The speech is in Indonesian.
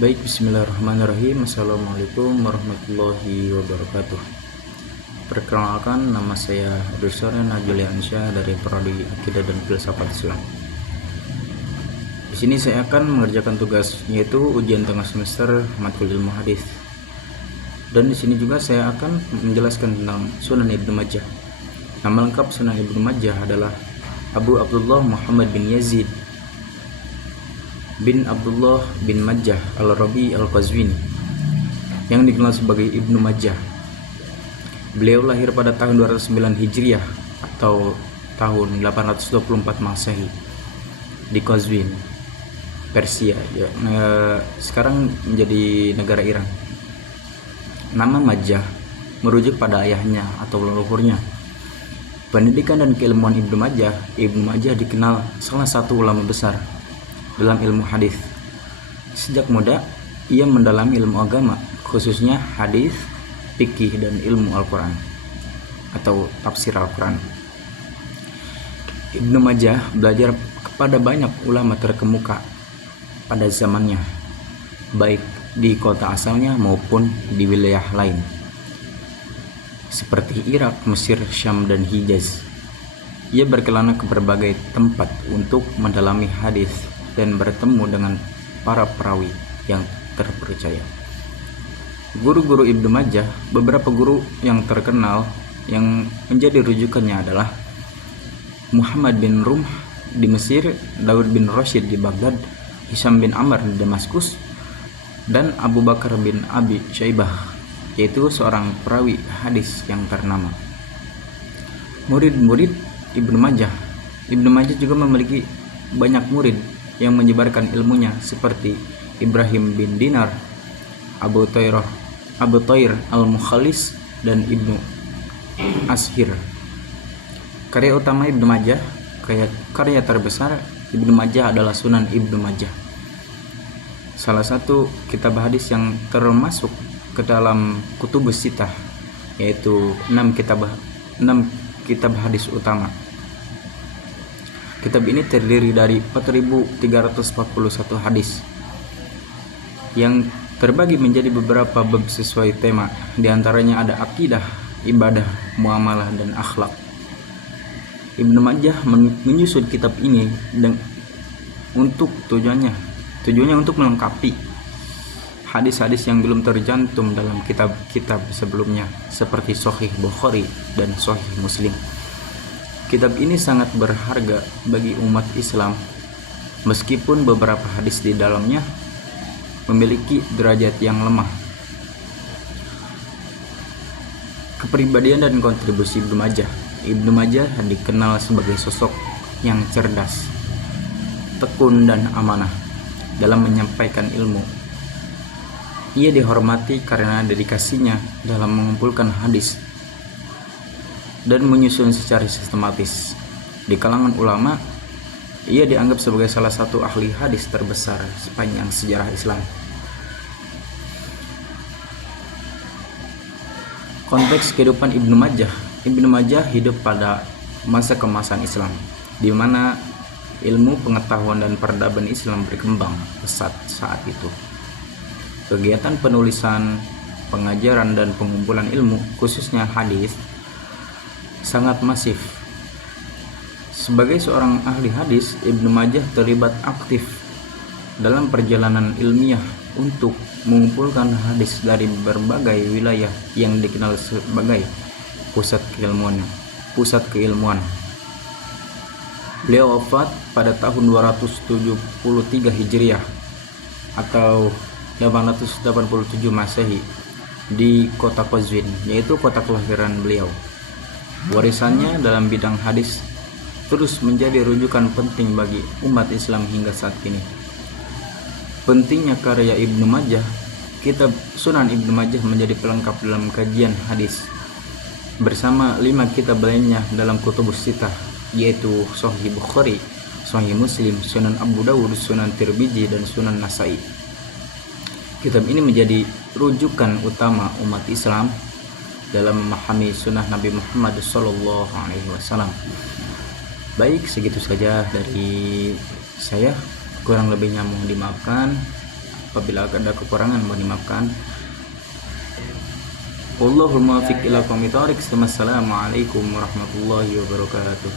Baik, bismillahirrahmanirrahim. Assalamualaikum warahmatullahi wabarakatuh. Perkenalkan, nama saya Dursana Najuliansyah dari Prodi Akidah dan Filsafat Islam. Di sini saya akan mengerjakan tugas yaitu ujian tengah semester matkul ilmu hadis. Dan di sini juga saya akan menjelaskan tentang Sunan Ibnu Majah. Nama lengkap Sunan Ibnu Majah adalah Abu Abdullah Muhammad bin Yazid bin Abdullah bin Majah al-Rabi al-Qazwini yang dikenal sebagai Ibnu Majah. Beliau lahir pada tahun 209 Hijriah atau tahun 824 Masehi di Qazwin, Persia ya, sekarang menjadi negara Iran. Nama Majah merujuk pada ayahnya atau leluhurnya. Pendidikan dan keilmuan Ibnu Majah dikenal salah satu ulama besar dalam ilmu hadis. Sejak muda ia mendalami ilmu agama, khususnya hadis, fikih dan ilmu Al-Quran atau tafsir Al-Quran. Ibnu Majah belajar kepada banyak ulama terkemuka pada zamannya, baik di kota asalnya maupun di wilayah lain seperti Irak, Mesir, Syam, dan Hijaz. Ia berkelana ke berbagai tempat untuk mendalami hadis dan bertemu dengan para perawi yang terpercaya. Guru-guru Ibnu Majah, beberapa guru yang terkenal yang menjadi rujukannya adalah Muhammad bin Rumh di Mesir, Daud bin Rashid di Baghdad, Hisham bin Amr di Damaskus, dan Abu Bakar bin Abi Syaibah, yaitu seorang perawi hadis yang ternama. Murid-murid Ibnu Majah juga memiliki banyak murid yang menyebarkan ilmunya seperti Ibrahim bin Dinar, Abu Thair al-Mukhallis, dan Ibnu Ashir. Karya utama Ibnu Majah, karya terbesar Ibnu Majah adalah Sunan Ibnu Majah, salah satu kitab hadis yang termasuk ke dalam Kutubus Sittah, yaitu 6 kitab hadis utama. Kitab ini terdiri dari 4.341 hadis yang terbagi menjadi beberapa bab sesuai tema. Di antaranya ada akidah, ibadah, muamalah, dan akhlak. Ibnu Majah menyusun kitab ini untuk tujuannya untuk melengkapi hadis-hadis yang belum tercantum dalam kitab-kitab sebelumnya seperti Sahih Bukhari dan Sahih Muslim. Kitab ini sangat berharga bagi umat Islam, meskipun beberapa hadis di dalamnya memiliki derajat yang lemah. Kepribadian dan kontribusi Ibnu Majah dikenal sebagai sosok yang cerdas, tekun, dan amanah dalam menyampaikan ilmu. Ia dihormati karena dedikasinya dalam mengumpulkan hadis dan menyusun secara sistematis. Di kalangan ulama, ia dianggap sebagai salah satu ahli hadis terbesar sepanjang sejarah Islam. Konteks kehidupan Ibnu Majah hidup pada masa kemasan Islam, di mana ilmu pengetahuan dan peradaban Islam berkembang pesat saat itu. Kegiatan penulisan, pengajaran, dan pengumpulan ilmu, khususnya hadis, sangat masif. Sebagai seorang ahli hadis, Ibnu Majah terlibat aktif dalam perjalanan ilmiah untuk mengumpulkan hadis dari berbagai wilayah yang dikenal sebagai pusat keilmuan. Beliau wafat pada tahun 273 Hijriah atau 887 Masehi di kota Qazwin, yaitu kota kelahiran beliau. Warisannya dalam bidang hadis terus menjadi rujukan penting bagi umat Islam hingga saat ini. Pentingnya karya Ibnu Majah, kitab Sunan Ibnu Majah menjadi pelengkap dalam kajian hadis bersama 5 kitab lainnya dalam Kutubus Sittah, yaitu Sahih Bukhari, Sahih Muslim, Sunan Abu Dawud, Sunan Tirmidzi, dan Sunan Nasai. Kitab ini menjadi rujukan utama umat Islam dalam memahami sunnah Nabi Muhammad SAW. Baik, segitu saja dari saya. Kurang lebihnya mohon dimaafkan. Apabila ada kekurangan mohon dimaafkan. Wallahul muwaffiq ila aqwamit thoriq. Wassalamualaikum warahmatullahi wabarakatuh.